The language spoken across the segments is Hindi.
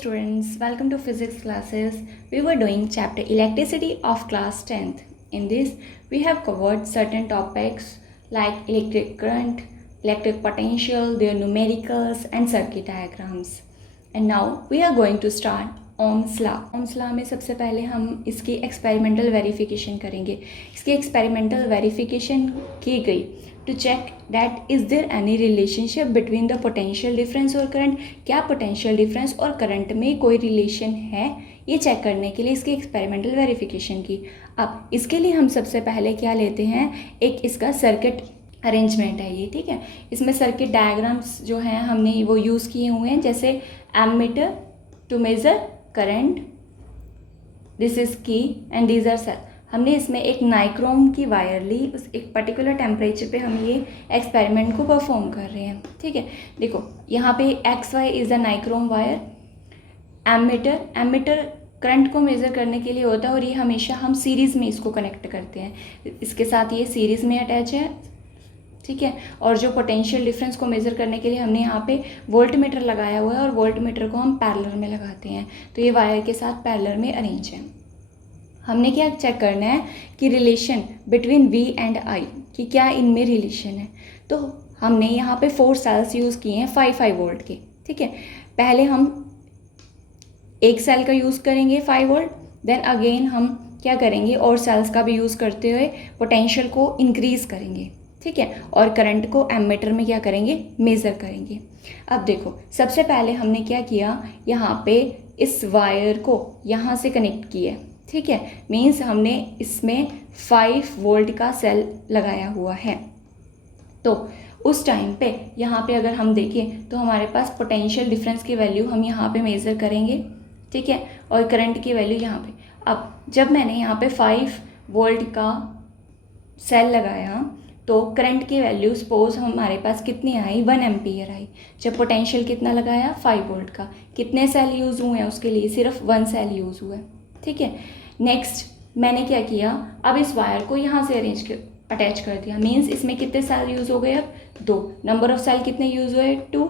students, welcome to physics classes. We were doing chapter electricity of class 10th. In this, we have covered certain topics like electric current, electric potential, their numericals and circuit diagrams. And now we are going to start Ohm's law. Ohm's law में सबसे पहले हम इसकी एक्सपेरिमेंटल वेरिफिकेशन करेंगे. इसकी एक्सपेरिमेंटल वेरिफिकेशन की गई to check that is there any relationship between the potential difference और current. क्या potential difference और current में कोई relation है, ये चेक करने के लिए इसकी एक्सपेरिमेंटल वेरिफिकेशन की. अब इसके लिए हम सबसे पहले क्या लेते हैं, एक इसका सर्किट अरेंजमेंट है ये, ठीक है. इसमें सर्किट डायग्राम्स जो हैं हमने वो यूज़ किए हुए हैं, जैसे ammeter to measure current, this is key and these are cell. हमने इसमें एक नाइक्रोम की वायर ली, उस एक पर्टिकुलर टेम्परेचर पे हम ये एक्सपेरिमेंट को परफॉर्म कर रहे हैं, ठीक है. देखो यहाँ पे X Y is a nichrome wire. Ammeter current को मेज़र करने के लिए होता है और ये हमेशा हम सीरीज़ में इसको कनेक्ट करते हैं, इसके साथ ये सीरीज़ में अटैच है, ठीक है. और जो पोटेंशियल डिफरेंस को मेज़र करने के लिए हमने यहाँ पे वोल्ट मीटर लगाया हुआ है और वोल्ट मीटर को हम पैरेलल में लगाते हैं, तो ये वायर के साथ पैरेलल में अरेंज है. हमने क्या चेक करना है कि relation between V and I, कि क्या इनमें रिलेशन है. तो हमने यहाँ पे 4 सेल्स यूज़ किए हैं 5 वोल्ट के, ठीक है. पहले हम एक सेल का यूज़ करेंगे 5 वोल्ट, देन अगेन हम क्या करेंगे और सेल्स का भी यूज़ करते हुए पोटेंशियल को इंक्रीज़ करेंगे, ठीक है. और करंट को एमीटर में क्या करेंगे, मेज़र करेंगे. अब देखो सबसे पहले हमने क्या किया, यहाँ पे इस वायर को यहाँ से कनेक्ट किया, ठीक है. मीन्स हमने इसमें 5 वोल्ट का सेल लगाया हुआ है. तो उस टाइम पे यहाँ पे अगर हम देखें तो हमारे पास पोटेंशियल डिफरेंस की वैल्यू हम यहाँ पे मेज़र करेंगे, ठीक है. और करंट की वैल्यू यहाँ पे. अब जब मैंने यहाँ पे 5 वोल्ट का सेल लगाया तो करंट की वैल्यू सपोज हमारे पास कितनी आई, 1 एम्पियर आई. जब पोटेंशियल कितना लगाया, 5 वोल्ट का. कितने सेल यूज़ हुए हैं उसके लिए, सिर्फ 1 सेल यूज़ हुआ है, ठीक है. नेक्स्ट मैंने क्या किया, अब इस वायर को यहाँ से अटैच कर दिया. मीन्स इसमें कितने सेल यूज़ हो गए, अब 2. नंबर ऑफ सेल कितने यूज़ हुए, 2.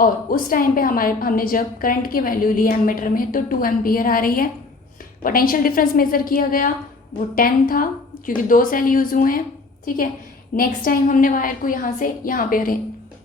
और उस टाइम पे हमने जब करंट की वैल्यू ली एमीटर में तो 2 एम्पियर आ रही है. पोटेंशियल डिफरेंस मेज़र किया गया, वो 10 था क्योंकि 2 सेल यूज़ हुए हैं, ठीक है. नेक्स्ट टाइम हमने वायर को यहाँ से यहाँ पे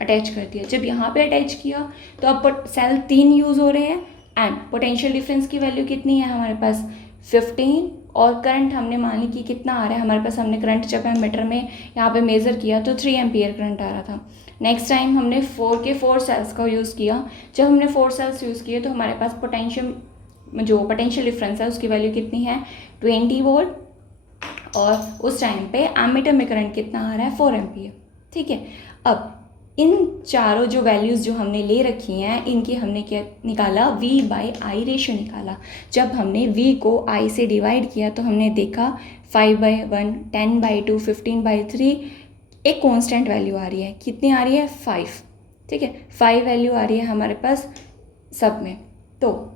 अटैच कर दिया. जब यहाँ पे अटैच किया तो अब सेल 3 यूज़ हो रहे हैं एंड पोटेंशियल डिफरेंस की वैल्यू कितनी है हमारे पास, 15. और करंट हमने मान ली कि कितना आ रहा है हमारे पास, हमने करंट जब एमीटर में यहाँ पे मेज़र किया तो 3 एम्पियर करंट आ रहा था. नेक्स्ट टाइम हमने 4 सेल्स का यूज़ किया. जब हमने 4 सेल्स यूज़ किए तो हमारे पास पोटेंशियल डिफरेंस है उसकी वैल्यू कितनी है, 20 वोल्ट. और उस टाइम पे एमीटर में करंट कितना आ रहा है, 4 एम्पियर, ठीक है. अब इन चारों जो वैल्यूज़ जो हमने ले रखी हैं इनकी हमने क्या निकाला, V बाई आई रेशियो निकाला. जब हमने V को I से डिवाइड किया तो हमने देखा 5/1, 10/2, 15/3 एक कांस्टेंट वैल्यू आ रही है. कितनी आ रही है, 5, ठीक है. 5 वैल्यू आ रही है हमारे पास सब में. तो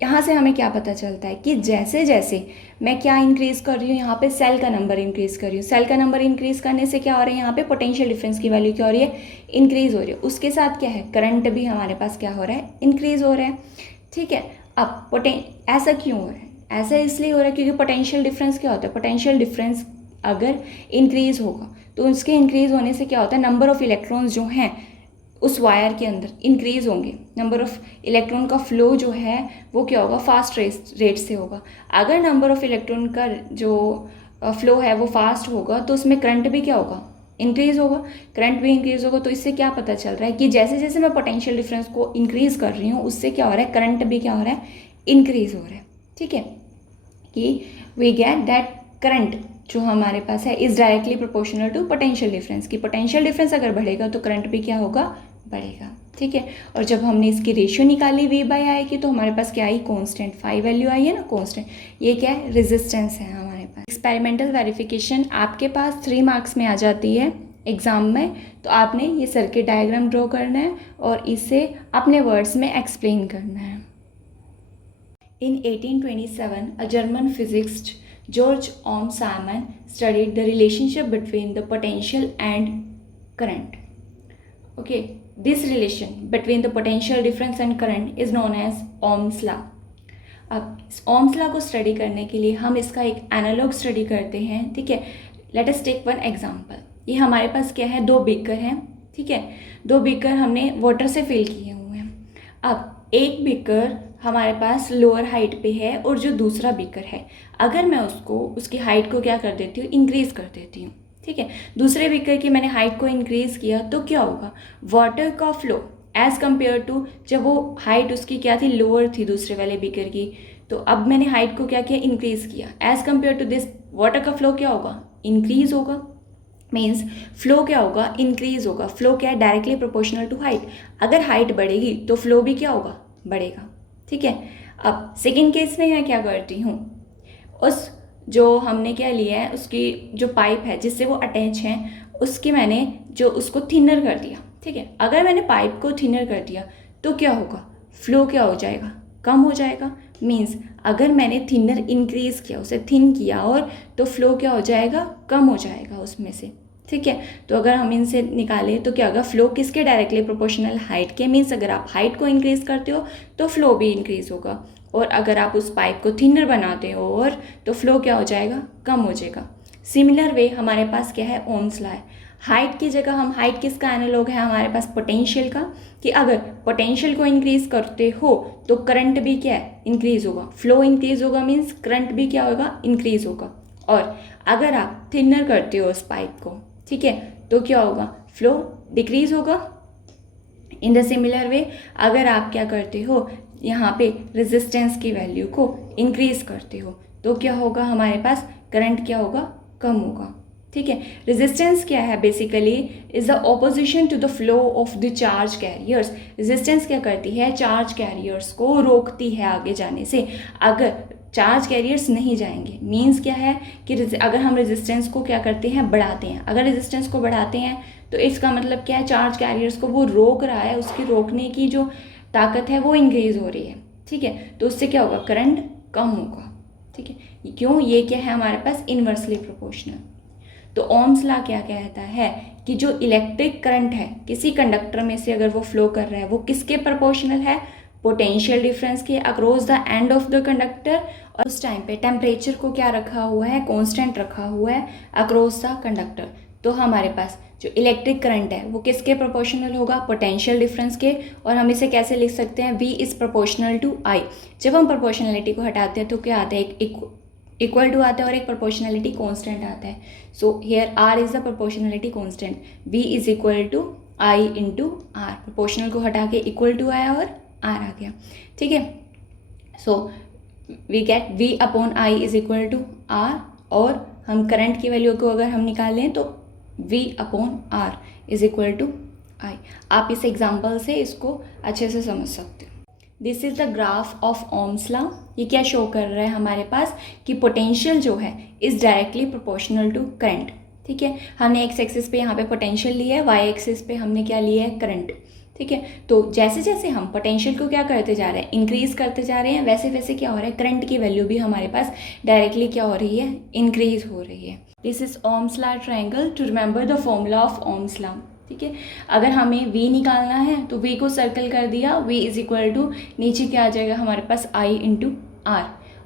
यहाँ से हमें क्या पता चलता है कि जैसे जैसे मैं क्या इंक्रीज़ कर रही हूँ, यहाँ पे सेल का नंबर इंक्रीज़ कर रही हूँ. सेल का नंबर इंक्रीज़ करने से क्या हो रहा है, यहाँ पे पोटेंशियल डिफरेंस की वैल्यू क्या हो रही है, इंक्रीज़ हो रही है. उसके साथ क्या है, करंट भी हमारे पास क्या हो रहा है, इंक्रीज़ हो रहा है, ठीक है. अब ऐसा क्यों हो रहा है, ऐसा इसलिए हो रहा है क्योंकि पोटेंशियल डिफरेंस क्या होता है, पोटेंशियल डिफरेंस अगर इंक्रीज़ होगा तो उसके इंक्रीज़ होने से क्या होता है, नंबर ऑफ़ इलेक्ट्रॉन्स जो हैं उस वायर के अंदर इंक्रीज़ होंगे. नंबर ऑफ़ इलेक्ट्रॉन का फ्लो जो है वो क्या होगा, फास्ट रेट से होगा. अगर नंबर ऑफ़ इलेक्ट्रॉन का जो फ्लो है वो फास्ट होगा तो उसमें करंट भी क्या होगा, इंक्रीज़ होगा. करंट भी इंक्रीज़ होगा तो इससे क्या पता चल रहा है कि जैसे जैसे मैं पोटेंशियल डिफरेंस को इंक्रीज़ कर रही हूँ उससे क्या हो रहा है, करंट भी क्या हो रहा है, इंक्रीज़ हो रहा है, ठीक है. कि वी गेट दैट करंट जो हमारे पास है is directly proportional to potential difference. की पोटेंशियल डिफरेंस अगर बढ़ेगा तो करंट भी क्या होगा, बढ़ेगा, ठीक है. और जब हमने इसकी रेशियो निकाली V बाई आई की तो हमारे पास क्या आई, कांस्टेंट 5 वैल्यू आई है ना, कांस्टेंट. ये क्या है, रेजिस्टेंस है हमारे पास. एक्सपेरिमेंटल वेरिफिकेशन आपके पास 3 मार्क्स में आ जाती है एग्ज़ाम में. तो आपने ये सर्किट डायग्राम ड्रॉ करना है और इसे अपने वर्ड्स में एक्सप्लेन करना है. In 1827, a German physicist, George Ohm Simon, studied the relationship between the potential and current. Okay. This relation between the potential difference and current is known as Ohm's law. अब इस ओम्स लॉ को स्टडी करने के लिए हम इसका एक एनालॉग स्टडी करते हैं, ठीक है। Let us take one example. ये हमारे पास क्या है, 2 बीकर हैं, ठीक है। 2 बीकर हमने वाटर से फिल किए हुए हैं। अब एक बीकर हमारे पास लोअर हाइट पे है और जो दूसरा बीकर है, अगर मैं उसकी हाइट को क्या कर देती हूँ, इंक्रीज़ कर देती हूँ, ठीक है। दूसरे बीकर की मैंने हाइट को इंक्रीज़ किया तो क्या होगा, वाटर का फ्लो एज़ कम्पेयर टू जब वो हाइट उसकी क्या थी, लोअर थी दूसरे वाले बीकर की, तो अब मैंने हाइट को क्या किया, इंक्रीज़ किया। As compare to this water का फ्लो क्या होगा, इंक्रीज़ होगा। मीन्स फ्लो क्या होगा, इंक्रीज़ होगा। फ्लो क्या है, डायरेक्टली प्रोपोर्शनल टू हाइट। अगर हाइट बढ़ेगी तो फ्लो भी क्या होगा, बढ़ेगा, ठीक है। अब सेकेंड केस में मैं क्या करती हूँ, उस जो हमने क्या लिया है, उसकी जो पाइप है जिससे वो अटैच है, उसकी मैंने जो उसको थिनर कर दिया, ठीक है। अगर मैंने पाइप को थिनर कर दिया तो क्या होगा, फ्लो क्या हो जाएगा, कम हो जाएगा। मीन्स अगर मैंने थिनर इंक्रीज़ किया, उसे थिन किया, और तो फ्लो क्या हो जाएगा, कम हो जाएगा उसमें से, ठीक है। तो अगर हम इनसे निकालें तो क्या होगा, फ्लो किसके डायरेक्टली प्रोपोर्शनल, हाइट के। मीन्स अगर आप हाइट को इंक्रीज़ करते हो तो फ्लो भी इंक्रीज़ होगा, और अगर आप उस पाइप को थिनर बनाते हो और तो फ्लो क्या हो जाएगा, कम हो जाएगा। सिमिलर वे हमारे पास क्या है, ओम्स लॉ है। हाइट की जगह हम, हाइट किसका एनालॉग है हमारे पास, पोटेंशियल का, कि अगर पोटेंशियल को इंक्रीज़ करते हो तो करंट भी क्या है, इंक्रीज़ होगा। फ्लो इंक्रीज़ होगा मीन्स करंट भी क्या होगा, इंक्रीज़ होगा। और अगर आप थिनर करते हो उस पाइप को, ठीक है, तो क्या होगा, फ्लो डिक्रीज़ होगा। इन द सिमिलर वे अगर आप क्या करते हो, यहाँ पे रेजिस्टेंस की वैल्यू को इंक्रीज़ करते हो तो क्या होगा, हमारे पास करंट क्या होगा, कम होगा, ठीक है। रेजिस्टेंस क्या है, basically is the opposition to the flow of the charge carriers. Resistance क्या करती है, चार्ज कैरियर्स को रोकती है आगे जाने से। अगर चार्ज कैरियर्स नहीं जाएंगे, मीन्स क्या है कि अगर हम रेजिस्टेंस को क्या करते हैं, बढ़ाते हैं। अगर रेजिस्टेंस को बढ़ाते हैं तो इसका मतलब क्या है, चार्ज कैरियर्स को वो रोक रहा है, उसकी रोकने की जो ताकत है वो इंक्रीज हो रही है, ठीक है। तो उससे क्या होगा, करंट कम होगा, ठीक है। क्यों, ये क्या है हमारे पास, इन्वर्सली प्रोपोर्शनल। तो ओम्स लॉ क्या कहता है कि जो इलेक्ट्रिक करंट है किसी कंडक्टर में से अगर वो फ्लो कर रहा है, वो किसके प्रोपोर्शनल है, पोटेंशियल डिफरेंस के across the end of the conductor. और उस टाइम पे टेम्परेचर को क्या रखा हुआ है, कांस्टेंट रखा हुआ है अक्रॉस द कंडक्टर। तो हमारे पास जो इलेक्ट्रिक करंट है वो किसके प्रोपोर्शनल होगा, पोटेंशियल डिफरेंस के। और हम इसे कैसे लिख सकते हैं, V is proportional to I। जब हम प्रोपोर्शनलिटी को हटाते हैं तो क्या आता है, एक इक्वल टू आता है और एक प्रोपोर्शनलिटी कांस्टेंट आता है। So here R is the proportionality constant, V is equal to I into R। Proportional को हटा के इक्वल टू आया और R आ गया, ठीक है। So we get V upon I is equal to R। और हम करंट की वैल्यू को अगर हम निकालें तो V upon R is equal to I। आप इस एग्जाम्पल से इसको अच्छे से समझ सकते हो। This is the graph of Ohm's law. ये क्या शो कर रहा है हमारे पास कि पोटेंशियल जो है is directly proportional to current, ठीक है। हमने एक्स एक्सिस पे यहाँ पे पोटेंशियल लिया है, वाई एक्सिस पे हमने क्या लिया है, करंट, ठीक है। तो जैसे जैसे हम पोटेंशियल को क्या करते जा रहे हैं, इंक्रीज़ करते जा रहे हैं, वैसे वैसे क्या हो रहा है, करंट की वैल्यू भी हमारे पास डायरेक्टली क्या हो रही है, इंक्रीज हो रही है। This is Ohm's law triangle. To remember the formula of Ohm's law, ठीक है। अगर हमें V निकालना है तो V को सर्कल कर दिया, V इज इक्वल टू नीचे क्या आ जाएगा हमारे पास I इंटू R।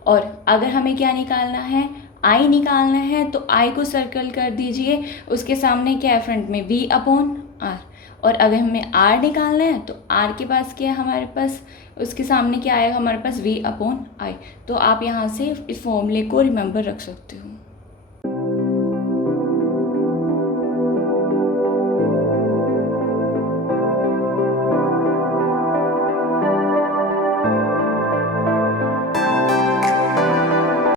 और अगर हमें क्या निकालना है, I निकालना है तो I को सर्कल कर दीजिए, उसके सामने क्या है, फ्रंट में V अपॉन R। और अगर हमें R निकालना है तो R के पास क्या है हमारे पास, उसके सामने क्या आएगा हमारे पास, V अपॉन I। तो आप यहाँ से इस फॉर्मूले को रिमेंबर रख सकते हो।